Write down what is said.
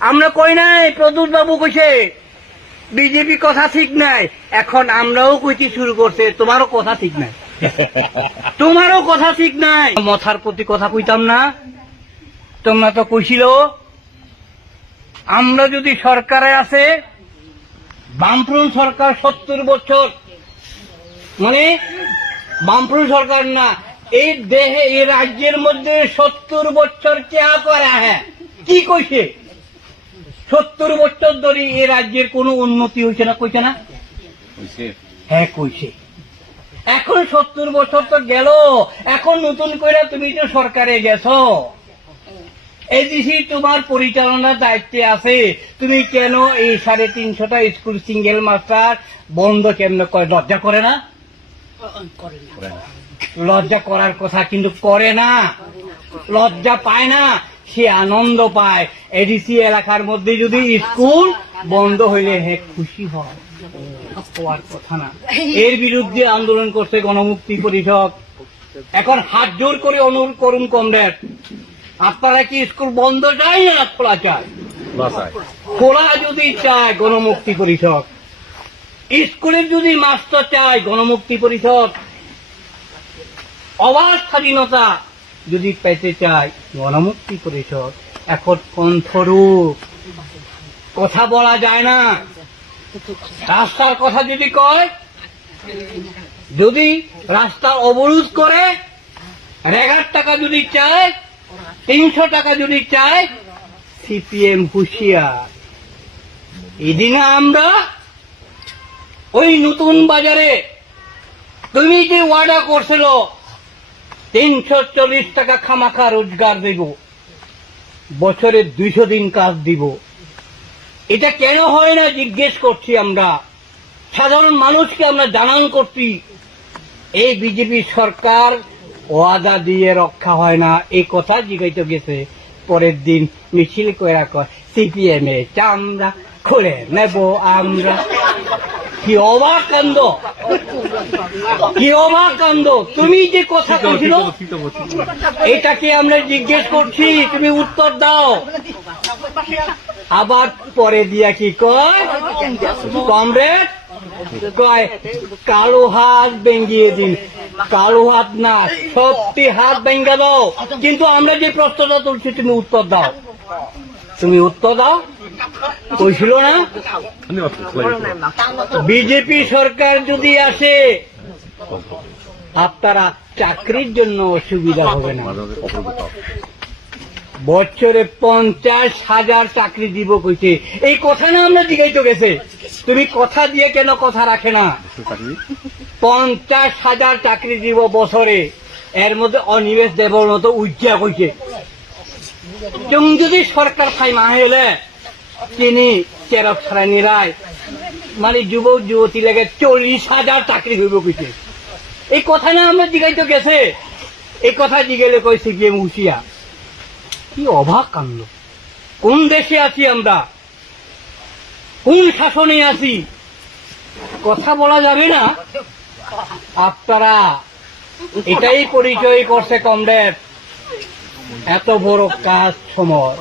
আমরা কই নাই? প্রদুত বাবু কইছে বিজেপি কথা ঠিক নাই। এখন আমরাও কইতে শুরু করছে তোমারও কথা ঠিক নাই। তোমারও কথা ঠিক নাই। মথার প্রতি কথা কইতাম না। তোমরা তো কইছিল আমরা যদি সরকারে আছে বামফ্রন্ট সরকার সত্তর বছর। মানে বামফ্রন্ট সরকার না এই দেহে এই রাজ্যের মধ্যে সত্তর বছর কেয়া করা হ্যাঁ। কি কইছে? সত্তর বছর ধরে এ রাজ্যের কোনো উন্নতি হয়েছে না কইছে না? হ্যাঁ কইছে। এখন সত্তর বছর তো গেল এখন নতুন করে তুমি তো সরকারে গেছো। এডিসি তোমার পরিচালনার দায়িত্বে আছে তুমি কেন এই সাড়ে তিনশোটা স্কুল সিঙ্গেল মাস্টার বন্ধ কেমন করে? লজ্জা করে না। লজ্জা করার কথা কিন্তু করে না। লজ্জা পায় না। সে আনন্দ পায়। এডিসি এলাকার মধ্যে যদি স্কুল বন্ধ হইলে হে খুশি হয়। হওয়ার কথা না। এর বিরুদ্ধে আন্দোলন করছে গণমুক্তি পরিষদ। এখন হাত জোর করে অনুরোধ করুন কমরেড। আপনারা কি স্কুল বন্ধ চাই না খোলা চায় খোলা যদি চায় গণমুক্তি পরিষদ। স্কুলের যদি মাস্টার চায় গণমুক্তি পরিষদ। অবাধ স্বাধীনতা যদি পেতে চায় গণমুক্তি পরিষদ এখন কণ্ঠরূপ কথা বলা যায় না। রাস্তার কথা যদি কয়, যদি রাস্তা অবরোধ করে রেগার টাকা যদি চায়, তিনশো টাকা যদি চায়, সিপিএম হুঁশিয়ার। এদিনে আমরা ওই নতুন বাজারে, তুমি যে ওয়াদা করছিল তিনশো চল্লিশ টাকা খামাখা রোজগার দেব। বছরে দুইশো দিন কাজ দিব। এটা কেন হয় না জিজ্ঞেস করছি আমরা। সাধারণ মানুষকে আমরা জানান করছি, এই বিজেপি সরকার ওয়াদা দিয়ে রক্ষা হয় না। এই কথা জিগাইতে গেছে। পরের দিন মিছিল করে সিপিএম এ চামড়া খুলে নেব আমরা। কি অবাক কান্দ কি অবাক কান্দ তুমি যে কথা কইছিল এটাকে আমরা জিজ্ঞেস করছি তুমি উত্তর দাও। আবার পরে দিয়া কি কয়? কমরেড কয় কালো হাত ভেঙ্গিয়ে দিন। কালো হাত না সত্যি হাত ভেঙ্গা দাও। কিন্তু আমরা যে প্রশ্নটা তুলছি তুমি উত্তর দাও। তুমি উত্তর দাও। কইছিল না? বিজেপি সরকার যদি আসে, আপনারা চাকরির জন্য অসুবিধা হবে না। বছরে পঞ্চাশ হাজার চাকরি দিব কইছে। এই কথা না আমরা জিগাইতে গেছে? তুমি কথা দিয়ে কেন কথা রাখে না? পঞ্চাশ হাজার চাকরি দিব বছরে। এর মধ্যে অনিবেশ দেবর মতো উজ্জা কইছে। যদি সরকার খাই মাহে তিনি চেরক শ্রেণি রায়। মানে যুবক, যুবতী লাগে চল্লিশ হাজার চাকরি হইব কইছে এই কথা না আমরা জিগাইতে গেছে। এই কথা জিগাইলে কই সিপিএম হুশিয়া কি অবাক কাণ্ড। কোন দেশে আছি আমরা? কোন শাসনে আছি? কথা বলা যাবে না। আপনারা এটাই পরিচয় করছে কমরেড। এত বড় কাজ সময়।